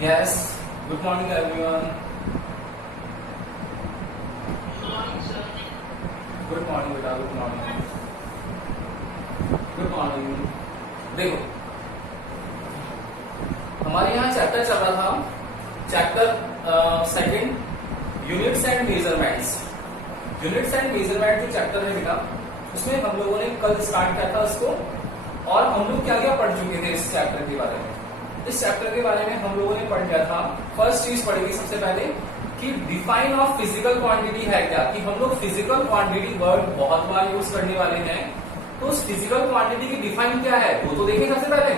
Yes. Good morning, everyone. Good morning, बेटा. Good morning. Good morning. देखो, हमारे यहाँ चैप्टर चल रहा था, chapter second, units and measurements. Units and measurement जो चैप्टर है बेटा, उसमें हम लोगों ने कल स्टार्ट किया था उसको, और हम लोग क्या क्या पढ़ चुके थे इस चैप्टर के बारे में. इस चैप्टर के बारे में हम लोगों ने पढ़ लिया था. फर्स्ट चीज पढ़ेगी सबसे पहले कि डिफाइन ऑफ फिजिकल क्वांटिटी है क्या, कि हम लोग फिजिकल क्वांटिटी वर्ड बहुत बार यूज करने वाले हैं. तो उस फिजिकल क्वांटिटी की डिफाइन क्या है वो तो देखें सबसे पहले.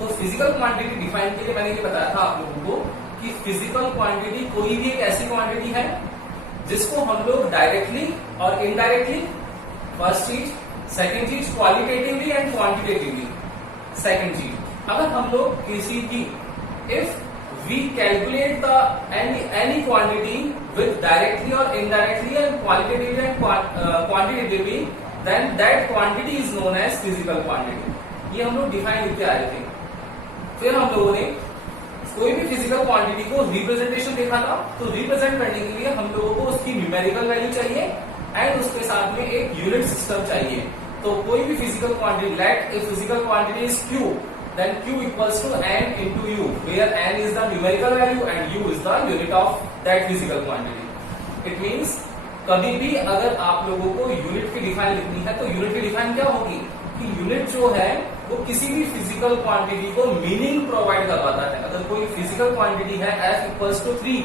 तो फिजिकल क्वांटिटी डिफाइन के लिए मैंने ये बताया था आप लोगों को कि फिजिकल क्वांटिटी कोई भी एक ऐसी क्वांटिटी है जिसको हम लोग डायरेक्टली और इनडायरेक्टली, फर्स्ट चीज. सेकेंड चीज क्वालिटेटिवली एंड क्वांटिटेटिवली. सेकेंड चीज, अगर हम लोग किसी की if we calculate the any quantity with directly और indirectly and qualitatively and quantitatively, then that quantity is known as physical quantity. ये हम लोग डिफाइन लिख के आए थे. फिर हम लोगों ने कोई भी फिजिकल क्वांटिटी को रिप्रेजेंटेशन देखा था. तो रिप्रेजेंट करने के लिए हम लोगों को उसकी न्यूमेरिकल वैल्यू चाहिए एंड उसके साथ में एक यूनिट सिस्टम चाहिए. तो कोई भी physical quantity, let a physical quantity is Q, then q equals to n into u, where n is the numerical value and u is the unit of that physical quantity. It means कभी भी अगर आप लोगों को unit की define लिखनी है तो यूनिट की डिफाइन क्या होगी कि यूनिट जो है वो किसी भी फिजिकल क्वांटिटी को मीनिंग प्रोवाइड कर पाता है. अगर कोई फिजिकल क्वांटिटी है f इक्वल्स टू 3,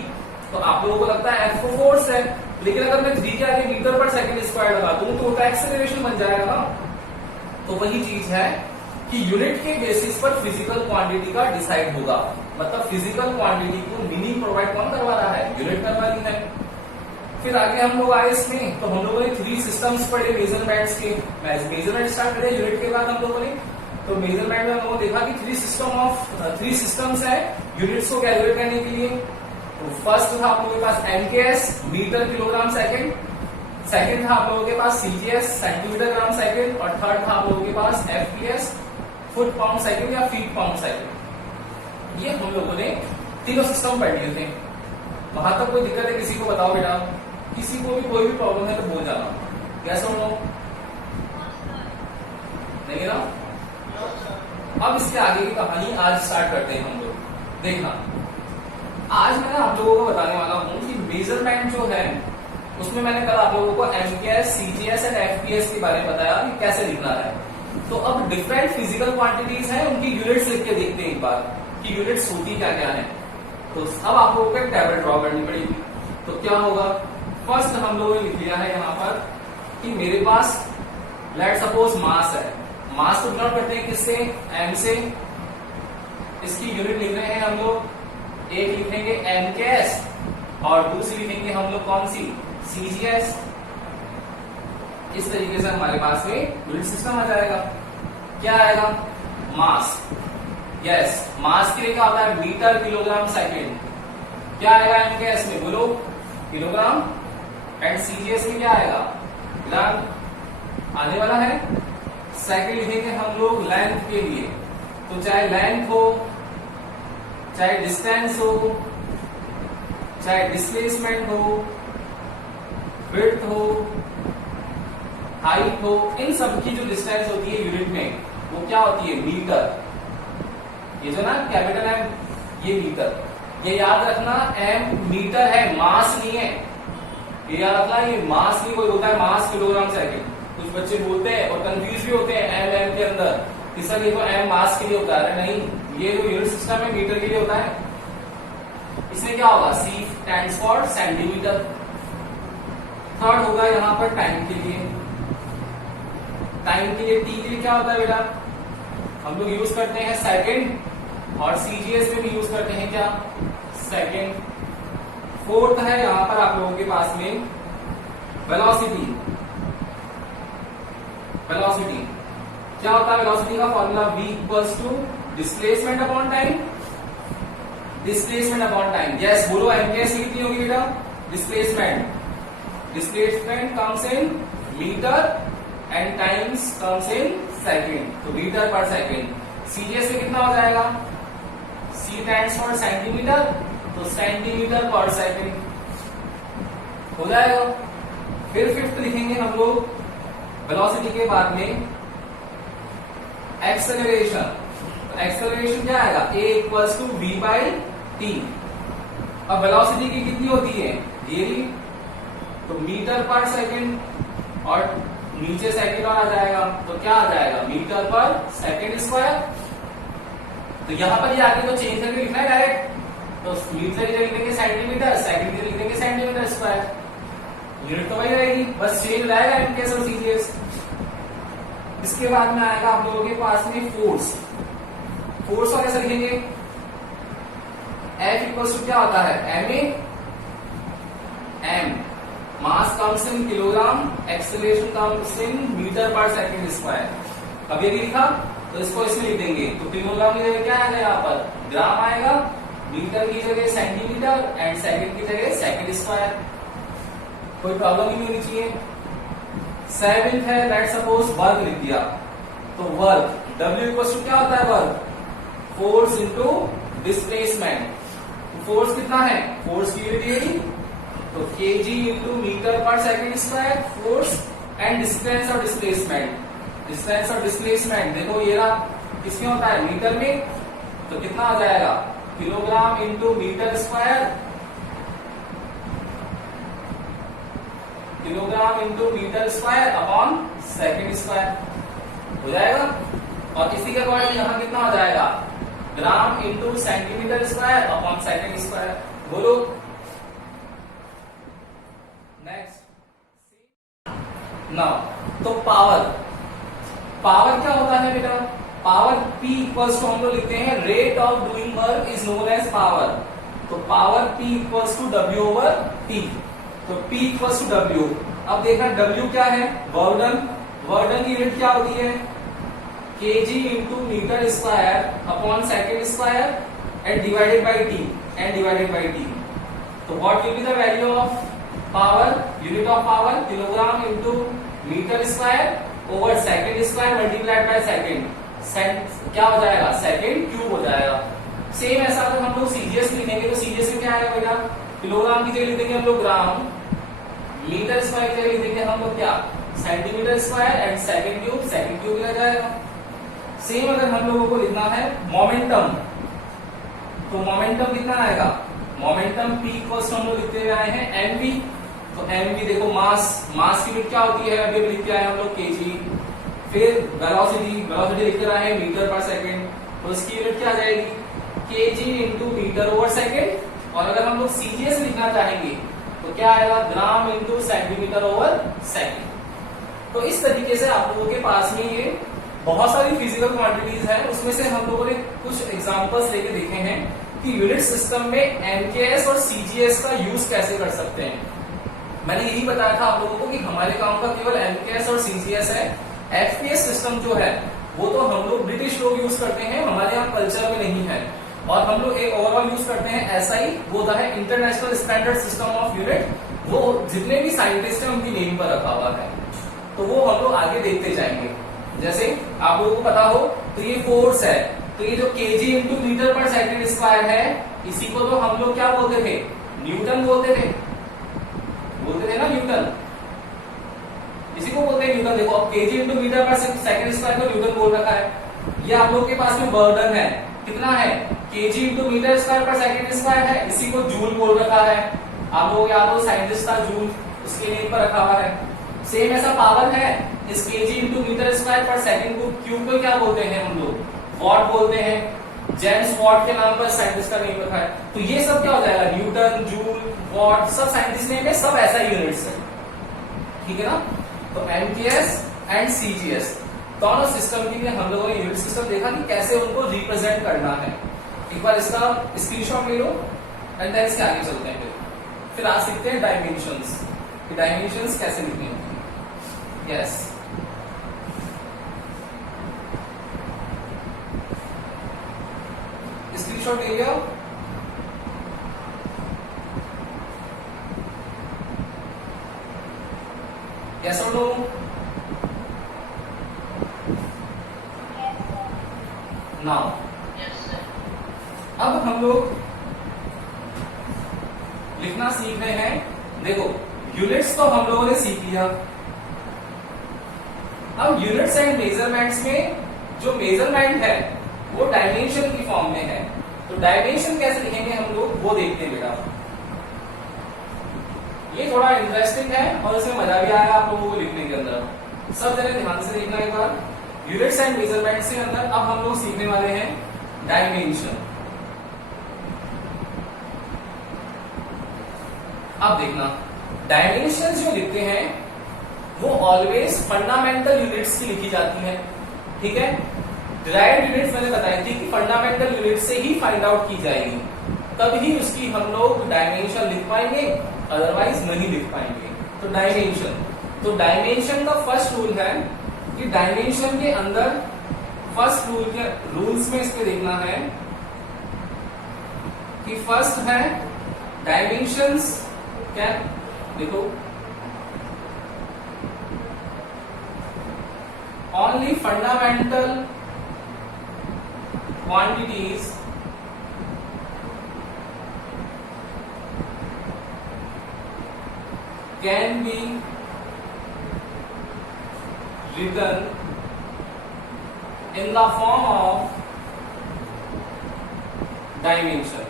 तो आप लोगों को लगता है f को फोर्स है, लेकिन अगर मैं 3 के आगे मीटर पर सेकेंड स्क्वायर लगा दूं तो उसका एक्सेलरेशन बन जाएगा ना. तो वही चीज है कि यूनिट के बेसिस पर फिजिकल क्वांटिटी का डिसाइड होगा. मतलब फिजिकल क्वांटिटी को मीनिंग प्रोवाइड कौन करवा रहा है, यूनिट करवा रही है. फिर आगे हम लोग आए इसमें, तो हम लोगों ने 3 सिस्टम्स पढ़े मेजरमेंट्स के. मेजरमेंट स्टार्ट करे यूनिट के बाद हम लोगों ने. तो मेजरमेंट में हम लोगों ने देखा कि 3 सिस्टम्स है यूनिट्स को कैलकुलेट करने के लिए. तो फर्स्ट था आप लोगों के पास MKS, metre kilogram second. Second था आप लोगों के पास सीजीएस, सेंटीमीटर ग्राम सेकेंड. और थर्ड था आप लोगों के पास एफपीएस, फुट पाउंड सेकेंड या फीट पाउंड सेकेंड. ये हम लोगों ने तीनों सिस्टम पढ़ लिए थे. वहां तक कोई दिक्कत है किसी को? बताओ बेटा, किसी को भी कोई भी प्रॉब्लम है तो बोल जाना. कैसे हो लोग? नहीं ना? अब इसके आगे की कहानी आज स्टार्ट करते हैं हम लोग. देखना, आज मैं आप लोगों को बताने वाला हूं कि मेजरमेंट जो है उसमें मैंने कल आप लोगों को एमकेएस, सीजीएस एंड एफपीएस के बारे में बताया कि कैसे लिखना है. तो अब डिफरेंट फिजिकल क्वांटिटीज हैं, उनकी यूनिट्स लिख के देखते हैं एक बार कि यूनिट्स होती क्या क्या है. तो अब आप लोगों को एक टेबल ड्रॉ करनी पड़ेगी. तो क्या होगा, फर्स्ट हम लोगों ने लिख लिया है यहाँ पर कि मेरे पास लेट सपोज मास है. मास को डिनोट करते हैं किससे, एम से. इसकी यूनिट लिख रहे हैं हम लोग, एक लिखेंगे एमकेएस और दूसरी लिखेंगे हम लोग कौन सी, सीजीएस. इस तरीके से हमारे पास में यूनिट सिस्टम आ जाएगा. क्या आएगा, मास. यस, मास के लिए क्या होता है, मीटर किलोग्राम सेकेंड. क्या आएगा एमकेएस में, बोलो, किलोग्राम. एंड सीजीएस में क्या आएगा, ग्राम आने वाला है. सेकेंड लिखेंगे हम लोग लेंथ के लिए. तो चाहे लेंथ हो, चाहे डिस्टेंस हो, चाहे डिस्प्लेसमेंट हो, विड्थ हो, हाइट हो, इन सब की जो डिस्टेंस होती है यूनिट में वो क्या होती है, मीटर. ये जो ना कैपिटल एम, ये मीटर. ये याद रखना, एम मीटर है, मास नहीं है. ये याद रखना, ये मास नहीं. कोई होता है मास किलोग्राम सेकेंड, कुछ बच्चे बोलते हैं और कंफ्यूज भी होते हैं एम के अंदर कि सर ये तो एम मास के लिए होता है. नहीं, ये जो यूनिट सिस्टम है मीटर के लिए होता है. इसमें क्या होगा, C stands for centimetre. Third होगा यहाँ पर टाइम के लिए. टाइम के लिए, टी के लिए क्या होता है बेटा, हम लोग यूज करते हैं सेकेंड, और सीजीएस में भी यूज करते हैं क्या, सेकेंड. फोर्थ है यहां पर आप लोगों के पास में वेलोसिटी. वेलोसिटी क्या होता है, वेलोसिटी का formula v equals to displacement upon time. Displacement upon time. Yes, बोलो, एमकेएस कितनी होगी बेटा, displacement. Displacement comes in metre and times comes in second. तो मीटर पर सेकेंड. सीजीएस में कितना हो जाएगा, सी स्टैंड्स फॉर सेंटीमीटर, तो सेंटीमीटर पर सेकंड हो जाएगा। फिर फिफ्थ लिखेंगे हम लोग वेलोसिटी के बाद में एक्सेलरेशन। एक्सेलरेशन क्या आएगा, a equals to v by T. अब वेलोसिटी की कितनी होती है, ये तो मीटर पर सेकंड और नीचे सेकंड और आ जाएगा, तो क्या आ जाएगा मीटर पर सेकंड स्क्वायर। तो यहां पर ये आगे तो चेंज करके लिखना है डायरेक्ट, तो मीटर की जगह लिखेंगे सेंटीमीटर, सेकंड की जगह लिखेंगे सेंटीमीटर स्क्वायर, यूनिट तो वही रहेगी, बस चेंज रहेगा एमकेएस और सीजीएस। इसके बाद में आएगा आप लोगों के पास में फोर्स। फोर्स को कैसे लिखेंगे, F इक्वल्स टू क्या होता है, M mass comes in kilogram, acceleration comes in metre per second square. अब ये भी लिखा तो इसको इसमें लिख देंगे, तो किलोग्राम की जगह क्या आएगा, यहाँ पर ग्राम आएगा, मीटर की जगह सेंटीमीटर एंड सेकंड की जगह सेकंड स्क्वायर। कोई प्रॉब्लम ही नहीं होनी चाहिए। सेवेंथ है लेट्स सपोज वर्क लिख दिया, तो वर्क W इक्वल्स टू क्या होता है, work force into displacement. Force कितना है, फोर्स की यूनिट यही, तो kg into metre per second square force and distance और डिस्प्लेसमेंट। डिस्टेंस और डिस्प्लेसमेंट देखो ये रहा, किसमें होता है, मीटर में, तो कितना आ जाएगा kilogram into metre square, kilogram into metre square upon second square हो जाएगा। और इसी के अकॉर्डिंग यहां कितना हो जाएगा, gram into centimetre square upon second square. बोलो नेक्स्ट। नाउ तो पावर, पावर क्या होता है बेटा, पावर P इक्वल्स टू हम लोग लिखते हैं rate of doing work is known as power. तो power P equals to W over T, तो P इक्वल्स टू W। अब देखना W क्या है, वर्डन, वर्डन की यूनिट क्या होती है, kg into metre square upon second square and divided by T, and divided by T. तो what will be the value of power, unit of power kilogram into metre square over second square multiplied by second, क्या हो जाएगा second cube हो जाएगा। Same ऐसा अगर हम लोग सीजीएस लिखेंगे, तो सीजीएस में क्या आएगा बेटा, किलोग्राम की जगह लिख देंगे हम लोग ग्राम, मीटर स्क्वायर की जगह लिख देंगे हम लोग क्या centimetre square and second cube लग जाएगा। सेम अगर हम लोगों को लिखना है मोमेंटम, तो मोमेंटम कितना आएगा, मोमेंटम P इक्वल्स हम लोग लिखते हुए आए हैं mv, तो mv देखो मास, मास की यूनिट क्या होती है, अभी लिख के आए हम लोग kg। फिर वेलोसिटी, वेलोसिटी लिख कर आए हैं मीटर पर सेकंड, तो इसकी यूनिट क्या आ जाएगी kg into metre over second. और अगर हम लोग सीजीएस लिखना चाहेंगे तो क्या आएगा, gram into centimetre over second. तो इस तरीके से आप लोगों के पास में ये बहुत सारी फिजिकल क्वांटिटीज हैं, उसमें से हम लोगों ने कुछ एग्जांपल्स लेके देखे हैं कि यूनिट सिस्टम में एमकेएस और सीजीएस का यूज कैसे कर सकते हैं। मैंने यही बताया था आप लोगों को कि हमारे काम का केवल एमकेएस और सीजीएस है। एफपीएस सिस्टम जो है वो तो हम लोग ब्रिटिश लोग यूज करते हैं, हमारे यहाँ कल्चर में नहीं है। और हम लोग एक ओवरऑल यूज करते हैं एसआई, वो होता है international standard system of unit, वो जितने भी साइंटिस्ट हैं उनकी नेम पर रखा हुआ है, तो वो हम लोग आगे देखते जाएंगे। जैसे आप लोगों को पता हो तो ये फोर्स है, तो ये जो kg into metre per second square है, इसी को तो हम लोग क्या बोलते थे, न्यूटन बोलते थे ना, न्यूटन, इसी को बोलते हैं न्यूटन। देखो अब kg into metre per second square को न्यूटन बोल रखा है। ये आप लोग के पास में बर्डन है, कितना है, kg इंटू मीटर स्क्वायर पर सेकंड स्क्वायर है, इसी को जूल बोल रखा है। आप लोग याद हो साइंटिस्ट था जूल, उसके नेम पर रखा हुआ है। सेम ऐसा पावर है, इस kg इंटू मीटर स्क्वायर पर सेकंड को क्यूब को क्या बोलते हैं हम लोग, वॉट बोलते हैं। जेम्स वॉट के नाम पर साइंटिस्ट का नेम रखा है। तो ये सब क्या हो जाएगा, न्यूटन, जूल, वॉट, सब साइंटिस्ट नेम है, सब ऐसा यूनिट्स है, ठीक है ना। तो एमकेएस एंड सीजीएस दोनों सिस्टम के लिए हम लोगों ने यूनिट सिस्टम देखा कि कैसे उनको रिप्रेजेंट करना है। एक बार इसका स्क्रीनशॉट ले लो एंड देन इसके आगे चलते हैं। फिर आज सीखते हैं डायमेंशंस, कि डायमेंशंस कैसे लिखने हैं। यस, स्क्रीनशॉट ले लिया। यस और नो? नाउ अब हम लोग लिखना सीख रहे हैं। देखो यूनिट्स तो हम लोगों ने सीख लिया। अब यूनिट्स एंड मेजरमेंट्स में जो मेजरमेंट है वो डायमेंशन की फॉर्म में है, तो डायमेंशन कैसे लिखेंगे हम लोग वो देखते हैं बेटा। ये थोड़ा इंटरेस्टिंग है और इसमें मजा भी आया आप लोगों को लिखने के अंदर। सब जगह ध्यान से देखना एक बार। यूनिट्स एंड मेजरमेंट्स के अंदर अब हम लोग सीखने वाले हैं डायमेंशन। अब देखना, डायमेंशन जो लिखते हैं वो ऑलवेज फंडामेंटल यूनिट्स की लिखी जाती है, ठीक है। डिराइव्ड यूनिट्स मैंने बताई थी कि फंडामेंटल यूनिट से ही फाइंड आउट की जाएगी, तभी उसकी हम लोग डायमेंशन लिख पाएंगे, अदरवाइज नहीं लिख पाएंगे। तो डायमेंशन का फर्स्ट रूल है कि डायमेंशन के अंदर फर्स्ट रूल के रूल्स में इसके देखना है कि फर्स्ट है डायमेंशंस क्या, देखो only fundamental quantities can be written in the form of dimension.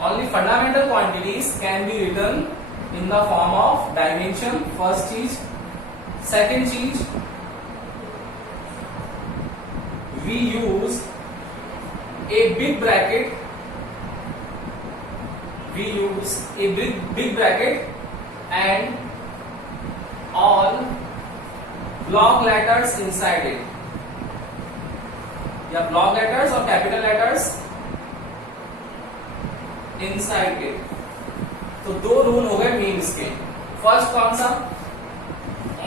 Only fundamental quantities can be written in the form of dimension. First चीज, second चीज, we use a big bracket. We use a big bracket and all block letters inside it. या block letters और capital letters inside it. तो दो rule हो गए means के। First कौन सा,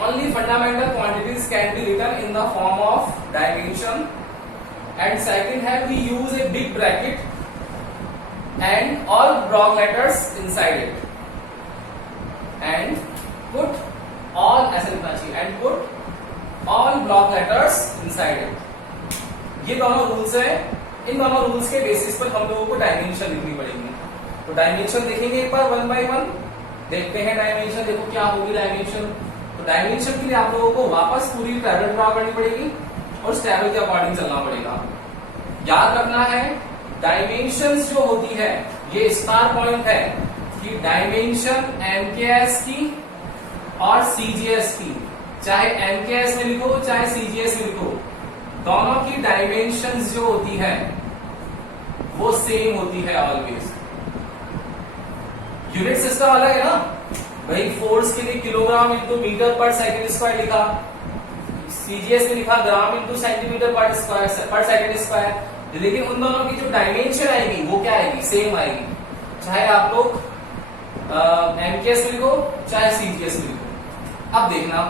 only fundamental quantities can be written in the form of dimension, and second है we use a big bracket and all block letters inside it and put all, ऐसा लिखना चाहिए, and put all block letters inside it. ये दोनों rules है, इन दोनों rules के basis पर हम लोगों को डायमेंशन लिखनी पड़ेगी। तो डायमेंशन देखेंगे एक बार वन बाय वन, देखते हैं डायमेंशन। देखो क्या होगी डायमेंशन। तो डायमेंशन के लिए आप लोगों को वापस पूरी टेबल ड्रॉ करनी पड़ेगी और उस टेबल के अकॉर्डिंग चलना पड़ेगा। याद रखना है डायमेंशंस जो होती है ये स्टार पॉइंट है कि डायमेंशन एमकेएस की और सीजीएस की, चाहे एमकेएस में लिखो चाहे सीजीएस में लिखो, दोनों की डायमेंशंस जो होती है वो सेम होती है ऑलवेज। यूनिट सिस्टम अलग है ना भाई, फोर्स के लिए kilogram into metre per second square लिखा, सीजीएस में लिखा gram into centimetre per second square, लेकिन उन दोनों की जो डायमेंशन आएगी वो क्या आएगी, सेम आएगी, चाहे आप लोग एमकेएस में लिखो चाहे सीजीएस में लिखो। अब देखना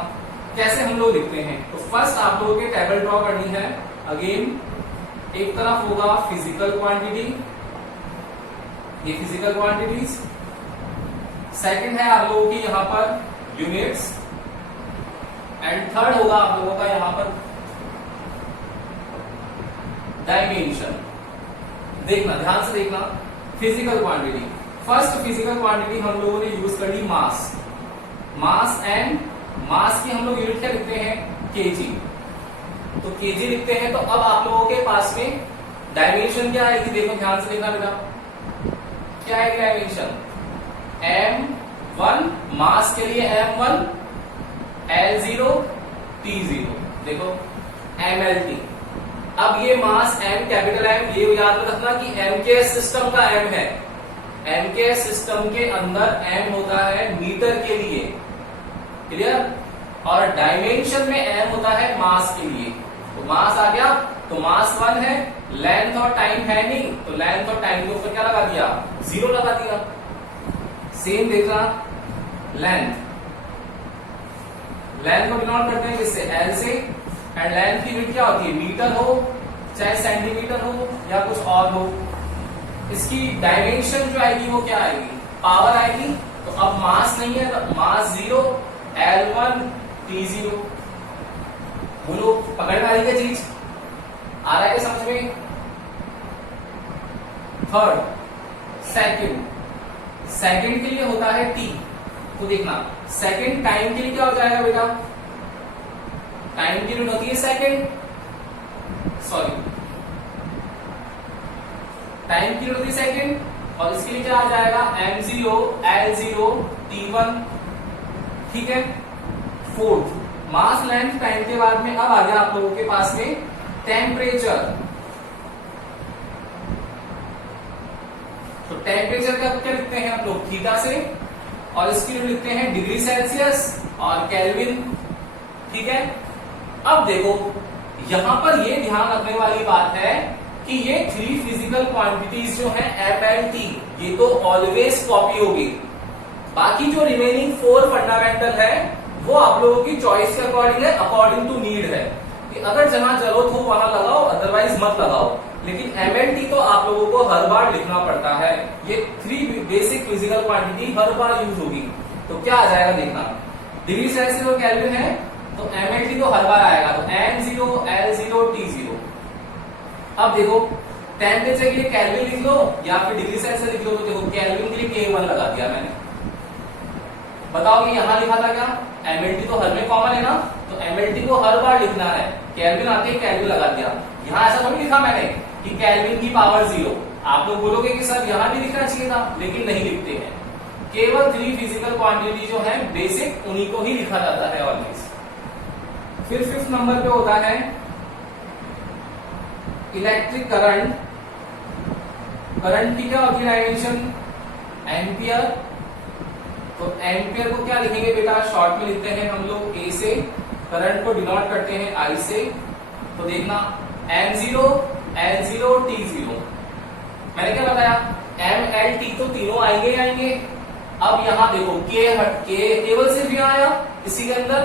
कैसे हम लोग लिखते हैं। तो फर्स्ट आप लोगों के टेबल ड्रॉ करनी है। अगेन एक तरफ होगा फिजिकल क्वांटिटी, ये फिजिकल क्वांटिटीज, सेकंड है आप लोगों की यहां पर यूनिट्स, एंड थर्ड होगा आप लोगों का यहां पर डायमेंशन। देखना ध्यान से देखना, physical quantity, first physical quantity हम लोगों ने यूज कर ली मास, एंड मास की हम लोग यूनिट क्या लिखते हैं, केजी। तो केजी लिखते हैं, तो अब आप लोगों के पास में डायमेंशन क्या आएगी, देखो ध्यान से देखना बेटा, क्या आएगी डायमेंशन, M1, मास के लिए M1, L0, T0, देखो MLT। अब ये मास M, कैपिटल M, ये याद रखना कि MKS सिस्टम का M है, MKS सिस्टम के अंदर M होता है मीटर के लिए, क्लियर, और डायमेंशन में M होता है मास के लिए। तो मास आ गया, तो मास 1 है, लेंथ और टाइम है नहीं, तो लेंथ और टाइम के ऊपर क्या लगा दिया, 0 लगा दिया। सेम देखना, लेंथ को डिनोट करते हैं किससे, L से, एंड लेंथ की यूनिट क्या होती है, मीटर हो चाहे सेंटीमीटर हो या कुछ और हो। इसकी डायमेंशन जो आएगी वो क्या आएगी, पावर आएगी। तो अब मास नहीं है, तो मास 0, L1, T0। बोलो पकड़ में आ रही है चीज, आ रहा है समझ में? थर्ड, सेकंड, सेकंड के लिए होता है टी। तो देखना सेकंड टाइम के लिए क्या हो जाएगा बेटा, टाइम की यूनिट होती है सेकंड, सॉरी टाइम की यूनिट होती है सेकंड, और इसके लिए क्या आ जाएगा m0 l0 t1, ठीक है। फोर्थ, मास लेंथ टाइम के बाद में अब आ गया आप लोगों के पास में टेम्परेचर। तो टेम्परेचर का क्या लिखते हैं हम लोग थीटा से, और इसकी यूनिट लिखते हैं डिग्री सेल्सियस और केल्विन, ठीक है। अब देखो यहां पर ये ध्यान रखने वाली बात है कि ये 3 फिजिकल क्वांटिटीज जो है एम एंड टी, ये तो ऑलवेज कॉपी होगी। बाकी जो रिमेनिंग 4 फंडामेंटल है वो आप लोगों की चॉइस के अकॉर्डिंग है, अकॉर्डिंग टू नीड है कि अगर जहां जरूरत हो वहां लगाओ, अदरवाइज मत लगाओ। लेकिन एम एंड टी तो आप लोगों को हर बार लिखना पड़ता है। ये 3 बेसिक फिजिकल क्वांटिटी हर बार यूज होगी। तो क्या आ जाएगा देखना, डिग्री सेल्सियस और केल्विन है तो एम एंड टी तो हर बार आएगा, तो m0 l0 t0। अब देखो टेम्परेचर के लिए केल्विन लिख लो या फिर डिग्री सेल्सियस लिख लो। तो देखो केल्विन के लिए K1 लगा दिया मैंने। बताओ कि यहां लिखा था क्या, एमएलटी तो हर में कॉमन है ना, तो एमएलटी को हर बार लिखना है। केल्विन आते ही केल्विन लगा दिया। यहां ऐसा थोड़ी लिखा मैंने कि केल्विन की पावर 0। आप लोग बोलोगे कि सर यहां भी लिखना चाहिए था, लेकिन नहीं लिखते हैं। केवल 3 फिजिकल क्वांटिटी जो है बेसिक, उन्हीं को ही लिखा जाता है ऑलवेज। फिर 5th नंबर पे होता है इलेक्ट्रिक करंट। करंट की क्या होती है डायमेंशन, एम्पियर। तो एम्पियर को क्या लिखेंगे बेटा, शॉर्ट में लिखते हैं हम लोग ए से, करंट को डिनोट करते हैं आई से। तो देखना m0 l0 t0, मैंने क्या बताया m l t तो तीनों आएंगे ही आएंगे। अब यहां देखो के केवल सिर्फ यहां आया, इसी के अंदर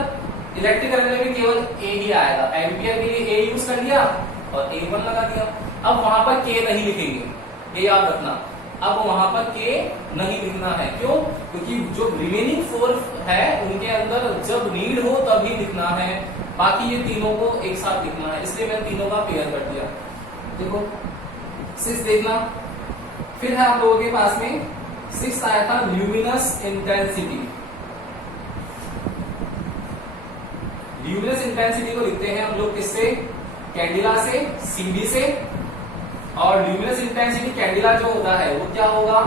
इलेक्ट्रिक करंट में भी केवल ए ही आएगा। एम्पियर के लिए ए यूज कर लिया और A1 लगा दिया। अब वहां पर के नहीं लिखेंगे, ये याद रखना। अब वहां पर के नहीं लिखना है, क्यों? क्योंकि जो रिमेनिंग 4 है उनके अंदर जब नीड हो तभी लिखना है, बाकी ये तीनों को एक साथ लिखना है, इसलिए मैंने तीनों का पेयर कर दिया। देखो 6 देखना, फिर है आप लोगों के पास में 6 आया था ल्यूमिनस इंटेंसिटी। ल्यूमिनस इंटेंसिटी को लिखते हैं हम लोग किससे, कैंडिला से, CD से। और ल्यूमिनस इंटेंसिटी कैंडिला जो होता है वो क्या होगा,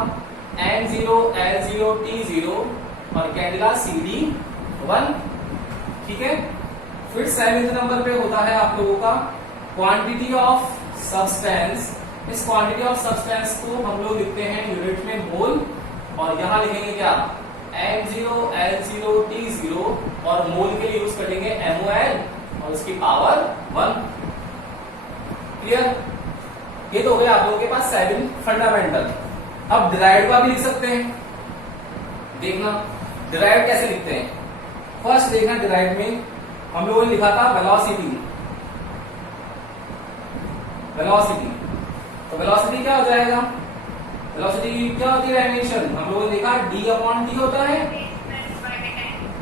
m0 l0 t0 और कैंडिला CD1, ठीक है। फिर 7th नंबर पे होता है आप लोगों का क्वांटिटी ऑफ सब्सटेंस। इस क्वांटिटी ऑफ सब्सटेंस को हम लोग लिखते हैं यूनिट में मोल, और यहां लिखेंगे क्या, m0 l0 t0 और मोल के लिए यूज करेंगे mol और उसकी पावर 1। क्लियर? ये तो हो गया आप लोगों के पास 7 फंडामेंटल। अब डिराइव्ड का भी लिख सकते हैं। देखना डिराइव्ड कैसे लिखते हैं। फर्स्ट देखना डिराइव्ड में हम लोगों ने लिखा था वेलोसिटी। वेलोसिटी तो वेलोसिटी क्या हो जाएगा, वेलोसिटी क्या होती है डायमेंशन, हम लोगों ने देखा d/t होता है,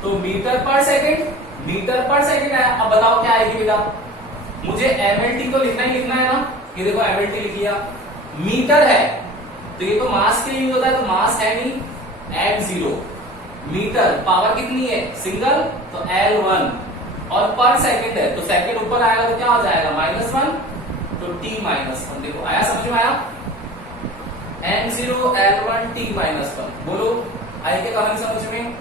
तो metre per second, metre per second है। अब बताओ क्या आएगी बेटा, मुझे mlt तो लिखना ही लिखना है ना। ये देखो mlt लिख लिया, मीटर है तो ये तो मास के लिए यूज होता है, तो मास है नहीं, m0 मीटर, पावर कितनी है सिंगल, तो l1, और पर सेकंड है तो सेकंड ऊपर आएगा तो क्या हो जाएगा -1, तो t-1। देखो आया, समझ में आया, m0 l1 t-1। बोलो आई के कहानी समझ में।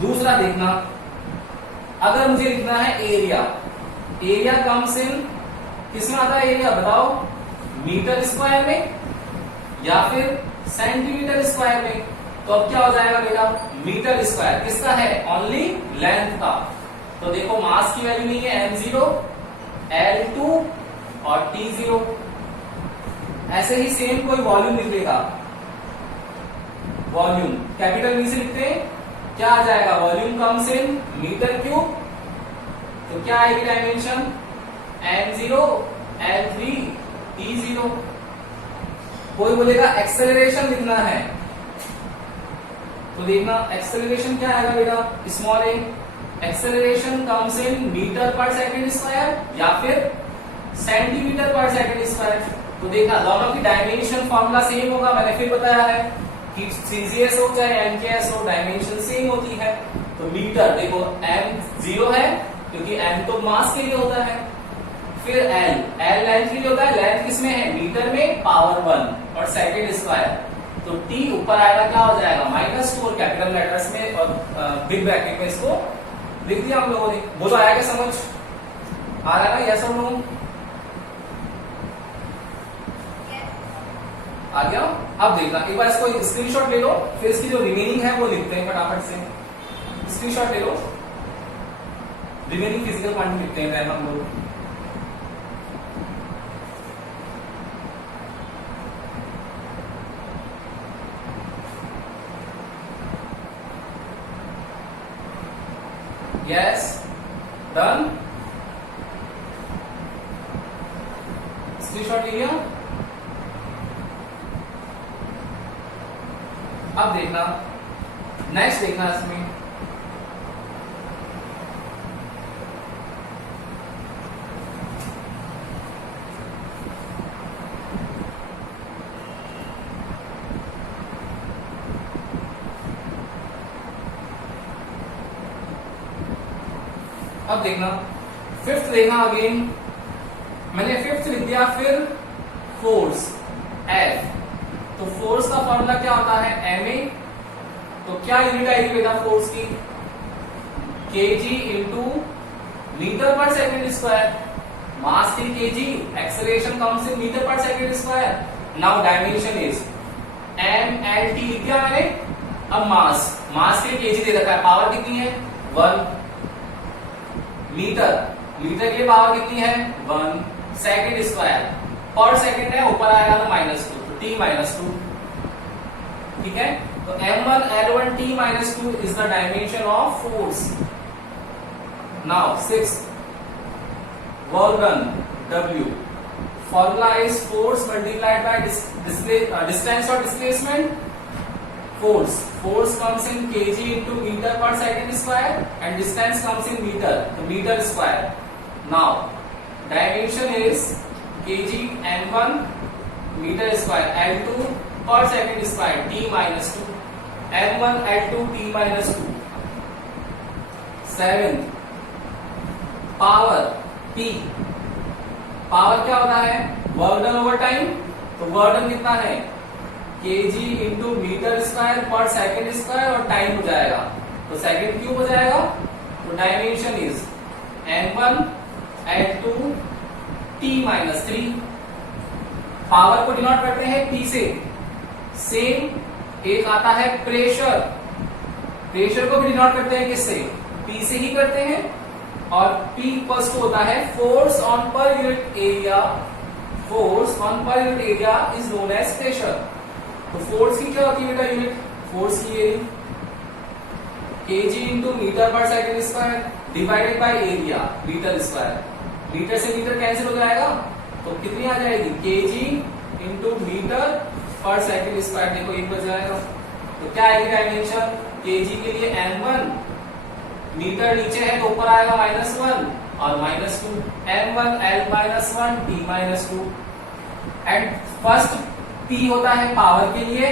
दूसरा देखना, अगर मुझे लिखना है एरिया, एरिया कम्स इन किसमें आता है एरिया, बताओ, मीटर स्क्वायर में या फिर सेंटीमीटर स्क्वायर में। तो अब क्या हो जाएगा बेटा, मीटर स्क्वायर किसका है, ओनली लेंथ का। तो देखो मास की वैल्यू नहीं है, m0 l2 और t0। ऐसे ही सेम कोई वॉल्यूम लिख देगा, वॉल्यूम कैपिटल V से लिखते हैं, क्या आ जाएगा, volume comes in metre cube. तो क्या आएगी डायमेंशन, m0 l3 t0। कोई बोलेगा एक्सेलरेशन लिखना है, तो देखना एक्सेलरेशन क्या आएगा बेटा, small a। Acceleration comes in metre per second square या फिर सेंटीमीटर पर सेकंड स्क्वायर। तो देखा दोनों की डायमेंशन फॉर्मूला सेम होगा, मैंने फिर बताया है कि सीजीएस हो चाहे एमकेएस हो, डायमेंशन सेम होती है। तो मीटर देखो m 0 है क्योंकि m तो मास के लिए होता है। फिर l लेंथ के लिए होता है, लेंथ किसमें है मीटर में, पावर 1 और सेकंड स्क्वायर। तो t ऊपर आएगा क्या हो जाएगा -2 और कैपिटल लेटर्स में और बिग ब्रैकेट में इसको लिख दिया हम लोगों ने। बोलो आया क्या समझ, आ रहा है ना, यस और नो? आ गया। अब देखना एक बार इसको स्क्रीनशॉट ले लो, फिर इसकी जो रिमेनिंग है वो लिखते हैं फटाफट से। स्क्रीनशॉट ले लो, रिमेनिंग फिजिकल क्वांटिटी लिखते हैं हम लोग। यस डन, स्क्रीनशॉट ले लिया। अब देखना नेक्स्ट, देखना इसमें अब देखना फिफ्थ, देखना अगेन मैंने फिफ्थ लिख दिया। फिर फोर्स F, तो फोर्स का फॉर्मूला क्या होता है ma। तो क्या यूनिट आएगी बेटा फोर्स की, kg into metre per second square. Mass की kg, acceleration comes in metre per second square. Now dimension is mlt लिख दिया मैंने। अब मास के kg दे रखा है, पावर कितनी है 1। मीटर के लिए पावर कितनी है 1, सेकेंड स्क्वायर पर सेकेंड है, ऊपर आएगा तो -2, तो t -2, ठीक है। तो m1 l1 t -2 is the dimension of force. Now 6 work done w, formula is force multiplied by distance और displacement. Force comes in kg into meter per second square and distance comes in meter, so meter square. Now dimension is kg m1 meter square, l2 per second square, t -2, m1 l2 t -2. 7 power p, power क्या होता है work done over time. तो work done कितना है kg into metre square पर second square और time हो जाएगा तो सेकेंड क्यूब हो जाएगा। तो dimension is m1 l2 t -3। Power को डिनोट करते हैं p से। सेम एक आता है प्रेशर, प्रेशर को भी डिनोट करते हैं किससे, p से ही करते हैं। और p इक्वल्स टू होता है force on per unit area. Force on per unit area is known as pressure. तो फोर्स की क्या होती है बेटा यूनिट, फोर्स की area kg into metre per second square divided by area metre square. Metre से मीटर कैंसिल हो जाएगा तो कितनी आ जाएगी kg into metre per second square. देखो एक बच जाएगा तो क्या आएगी डायमेंशन, kg के लिए m1, मीटर नीचे है तो ऊपर आएगा -1 और -2, m1 l -1 t -2। And first P होता है पावर के लिए,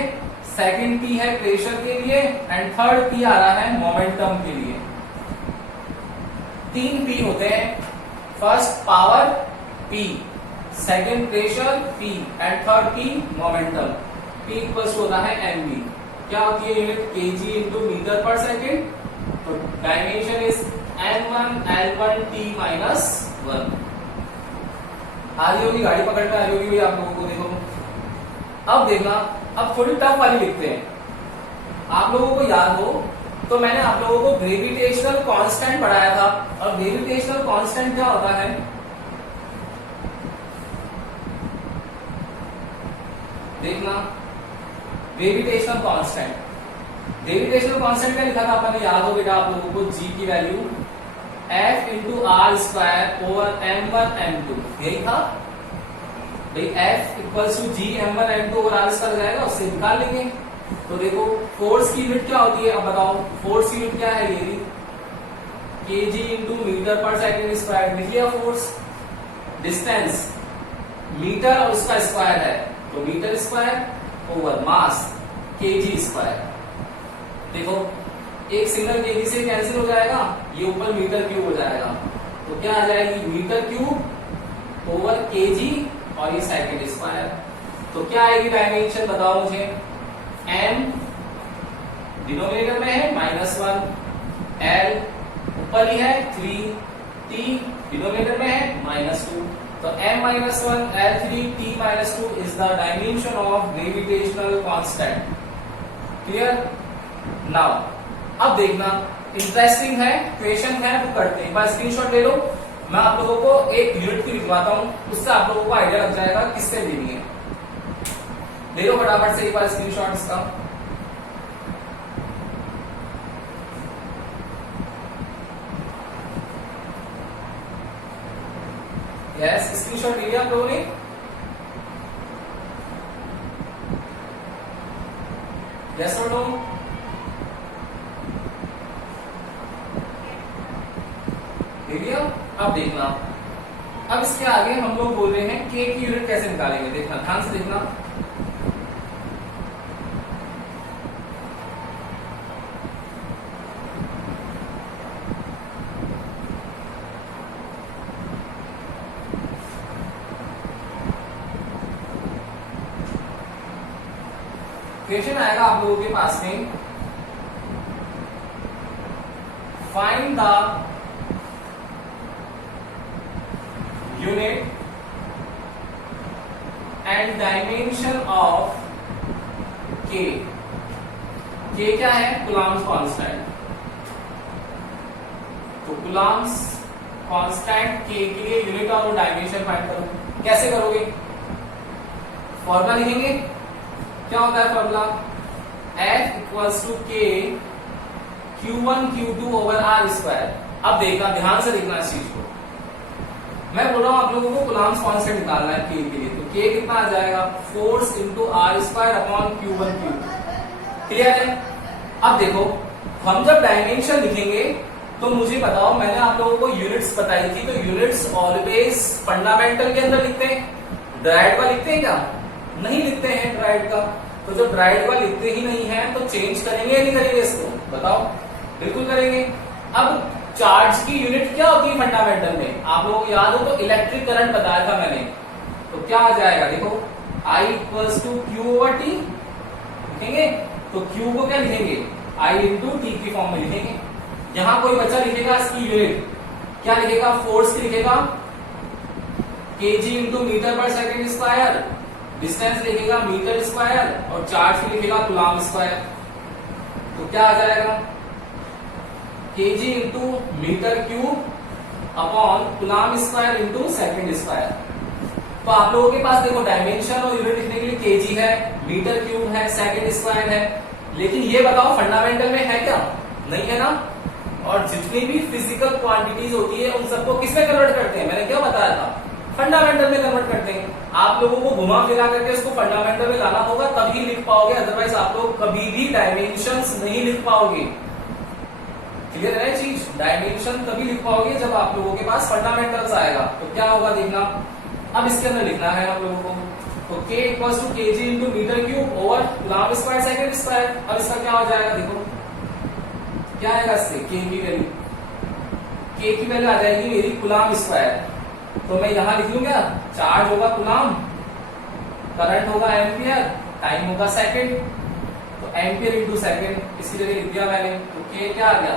सेकंड P है प्रेशर के लिए एंड थर्ड P आ रहा है मोमेंटम के लिए। 3 P होते हैं, first power P, second pressure P and third P momentum. P equals होता है mv। क्या होती है unit kg into metre per second. तो dimension is m1 l1 t -1। आ रही होगी गाड़ी पकड़ में, आ रही होगी भाई आप लोगों को। देखो अब देखना, अब थोड़ी टफ वाली लिखते हैं। आप लोगों को याद हो तो मैंने आप लोगों को ग्रेविटेशनल कांस्टेंट पढ़ाया था। और ग्रेविटेशनल कांस्टेंट क्या होता है, देखना ग्रेविटेशनल कांस्टेंट। ग्रेविटेशनल कांस्टेंट क्या लिखा था अपन ने, याद हो बेटा आप लोगों को, g की value F into R square over m1 m2, यही था भाई। F equals to g m1 m2 over R square जाएगा, उससे निकाल लेंगे। तो देखो फोर्स की यूनिट क्या होती है, अब बताओ फोर्स की यूनिट क्या है, ये kg into metre per second square लिख लिया फोर्स। डिस्टेंस मीटर और उसका स्क्वायर है, तो मीटर स्क्वायर ओवर मास केजी स्क्वायर। देखो एक सिंगल केजी से कैंसिल हो जाएगा, ये ऊपर मीटर क्यूब हो जाएगा, तो क्या आ जाएगी मीटर क्यूब ओवर केजी और ये सेकंड स्क्वायर। तो क्या आएगी डायमेंशन बताओ मुझे। m डिनोमिनेटर में है -1, l ऊपर ही है 3, t डिनोमिनेटर में है -2, तो m -1 l3 t -2 is the dimension of gravitational constant. Clear. Now अब देखना इंटरेस्टिंग है, क्वेश्चन है वो करते हैं। एक बार स्क्रीनशॉट ले लो, मैं आप लोगों को एक यूनिट की लिखवाता हूं, उससे आप लोगों को आइडिया लग जाएगा किससे लेनी है। ले लो फटाफट से एक बार स्क्रीनशॉट इसका। यस, स्क्रीनशॉट ले लिया आप लोगों ने। यस और नो। ले लिया। अब देखना, अब इसके आगे हम लोग बोल रहे हैं के की यूनिट कैसे निकालेंगे। देखना ध्यान से देखना। क्वेश्चन आएगा आप लोगों के पास में, find the unit and dimension of के। के क्या है, कूलम्ब कांस्टेंट। तो कूलम्ब कांस्टेंट के के लिए यूनिट और डायमेंशन फाइंड करो। कैसे करोगे, फॉर्मूला लिखेंगे। क्या होता है फॉर्मूला, F इक्वल्स टू के Q1 Q2 over R square. अब देखना, ध्यान से देखना इस चीज को। मैं बोल रहा हूं आप लोगों को कूलम्ब कांस्टेंट निकालना है के लिए, तो के कितना आ जाएगा, force into R square upon Q1 cube. Clear है। अब देखो हम जब डायमेंशन लिखेंगे तो मुझे बताओ, मैंने आप लोगों को यूनिट्स बताई थी, तो यूनिट्स ऑलवेज फंडामेंटल के अंदर लिखते हैं, ड्राइड का लिखते हैं क्या, नहीं लिखते हैं ड्राइड का। तो जब ड्राइड का लिखते ही नहीं है तो चेंज करेंगे या नहीं करेंगे इसको, बताओ। बिल्कुल करेंगे। अब चार्ज की यूनिट क्या होती है फंडामेंटल में, आप लोगों को याद हो तो इलेक्ट्रिक करंट बताया था मैंने। तो क्या आ जाएगा, देखो I equals to Q over T लिखेंगे, तो क्यू को क्या लिखेंगे, I इंटू टी की फॉर्म में लिखेंगे। यहां कोई बच्चा लिखेगा इसकी यूनिट, क्या लिखेगा, फोर्स की लिखेगा KG into metre per second square, distance लिखेगा मीटर स्क्वायर और चार्ज की लिखेगा कूलम्ब स्क्वायर। तो क्या आ जाएगा, KG into metre cube upon coulomb square into second square. तो आप लोगों के पास देखो डायमेंशन और यूनिट लिखने के लिए केजी है, मीटर क्यूब है, सेकंड स्क्वायर है, लेकिन ये बताओ फंडामेंटल में है क्या, नहीं है ना। और जितनी भी फिजिकल क्वांटिटीज होती है उन सबको किसमें कन्वर्ट करते हैं, मैंने क्या बताया था, फंडामेंटल में कन्वर्ट करते हैं। आप लोगों को घुमा फिरा करके उसको फंडामेंटल में लाना होगा तभी लिख पाओगे, अदरवाइज आप लोग कभी भी डायमेंशंस नहीं लिख पाओगे। क्लियर है चीज, डायमेंशन तभी लिख पाओगे जब आप लोगों के पास फंडामेंटल्स आएगा। तो क्या होगा देखना, अब इसके अंदर लिखना है आप लोगों को, तो k equals to KG into metre cube over coulomb square second square. अब इसका क्या हो जाएगा, देखो क्या आएगा इससे, k की वैल्यू, k की वैल्यू आ जाएगी मेरी कूलम्ब स्क्वायर। तो मैं यहां लिख लूंगा, चार्ज होगा कूलम्ब, करंट होगा एम्पियर, टाइम होगा सेकंड, तो एम्पियर इंटू सेकंड इसकी जगह लिख दिया मैंने। तो k क्या आ गया,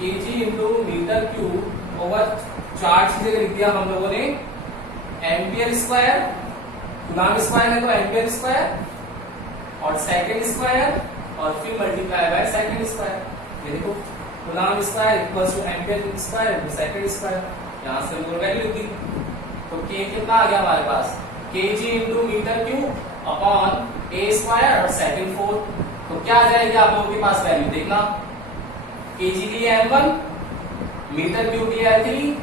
KG into metre cube over charge की जगह लिख दिया हम लोगों ने एम्पियर स्क्वायर, कूलम्ब स्क्वायर है तो एम्पियर स्क्वायर और सेकंड स्क्वायर और फिर मल्टीप्लाई बाय सेकंड स्क्वायर। ये देखो coulomb square equals two ampere square into second square, यहां से हम लोग वैल्यू लिख दी। तो k कितना आ गया हमारे पास, kg into metre cube upon a square और सेकंड फोर्थ। तो क्या आ जाएगी आप लोगों के पास वैल्यू, देखना केजी के लिए m1, मीटर क्यूब के लिए l3,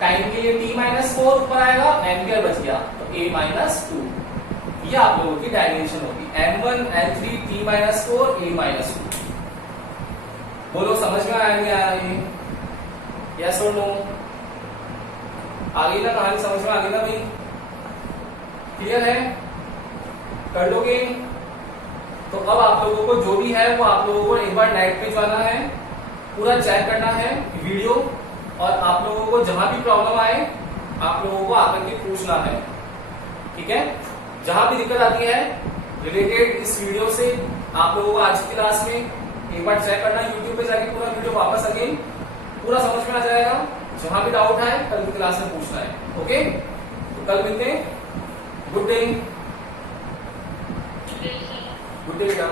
टाइम के लिए t-4 ऊपर आएगा, एम्पियर बच गया तो a-2। ये आप लोगों की डायमेंशन होगी, m1 l3 t-4 a-2। बोलो समझ में आया नहीं आया ये, यस और नो। आगे ना कहानी समझ में आ गई ना भाई? क्लियर है? कर लोगे? तो अब आप लोगों को जो भी है वो आप लोगों को एक बार नेट पे जाना है, पूरा चेक करना है वीडियो, और आप लोगों को जहां भी प्रॉब्लम आए आप लोगों को आकर के पूछना है, ठीक है? जहां भी दिक्कत आती है रिलेटेड इस वीडियो से आप लोगों को आज की क्लास में एक बार चेक करना, यूट्यूब पे जाके पूरा वीडियो वापस अगेन पूरा समझ में आ जाएगा। जहां भी डाउट है कल की क्लास में पूछना है, ओके? तो कल मिलते हैं। Good day. गुड डे बेटा।